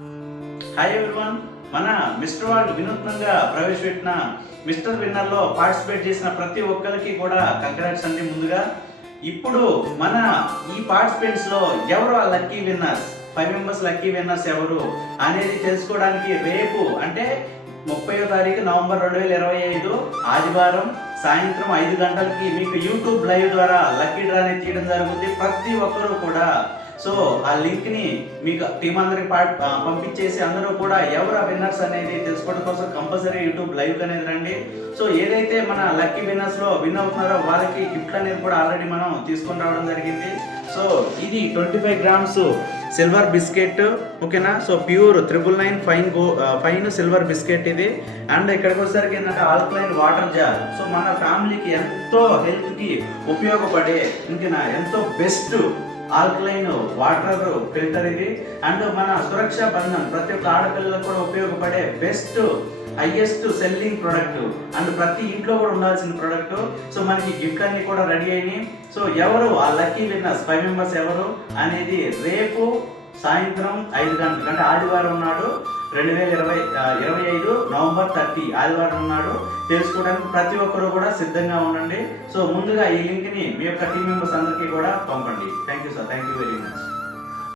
Hi everyone మన mister world వినూత్నంగా ప్రవేశపెట్టిన మిస్టర్ విన్నర్లో పార్టిసిపేట్ చేసిన ప్రతి ఒక్కరికి కూడా కంగ్రాట్స్ అండి ముందుగా. ఇప్పుడు మన ఈ పార్టిసిపెంట్స్లో ఎవరు ఆ lucky winners five members lucky winners ఎవరు అనేది తెలుసుకోవడానికి రేపు అంటే ముప్పయో తారీఖు నవంబర్ రెండు వేల ఇరవై ఐదు ఆదివారం సాయంత్రం ఐదు గంటలకి మీకు యూట్యూబ్ లైవ్ ద్వారా లక్కీ డ్రాని తీయడం జరుగుతుంది. ప్రతి ఒక్కరూ కూడా సో ఆ లింక్ని మీకు టీం అందరికి పంపించేసి అందరూ కూడా ఎవరు ఆ విన్నర్స్ అనేది తెలుసుకోవడం కోసం కంపల్సరీ యూట్యూబ్ లైవ్ అనేది రండి. సో ఏదైతే మన లక్కీ విన్నర్స్లో విన్ అవుతున్నారో వాళ్ళకి గిఫ్ట్ అనేది కూడా ఆల్రెడీ మనం తీసుకొని రావడం జరిగింది. సో ఇది twenty five grams silver biscuit ఓకేనా? So pure triple nine fine go fine silver biscuit ఇది. అండ్ ఇక్కడికి వచ్చేసరికి ఏంటంటే ఆల్కలైన్ వాటర్ జార్. సో మన ఫ్యామిలీకి ఎంతో హెల్త్కి ఉపయోగపడే ఇంకేనా? ఎంతో బెస్ట్ ఆల్కలైన్ వాటర్ ఫిల్టర్ ఇది. అండ్ మన సురక్ష బంధం ప్రతి ఒక్క ఆడపిల్లలకు కూడా ఉపయోగపడే best highest selling product and ప్రతి ఇంట్లో కూడా ఉండాల్సిన ప్రొడక్ట్ సో మనకి గిఫ్ట్ అన్ని కూడా రెడీ అయినాయి. సో ఎవరు ఆ లక్కీ విన్నర్స్ ఫైవ్ మెంబర్స్ ఎవరు అనేది రేపు సాయంత్రం ఐదు గంటలకు అంటే ఆదివారం నాడు రెండు వేల ఇరవై ఇరవై ఐదు నవంబర్ థర్టీ ఆదివారం నాడు తెలుసుకోవడానికి ప్రతి ఒక్కరు కూడా సిద్ధంగా ఉండండి. సో ముందుగా ఈ లింక్ని మీ యొక్క టీం మెంబర్స్ అందరికీ కూడా పంపండి. Thank you sir thank you very much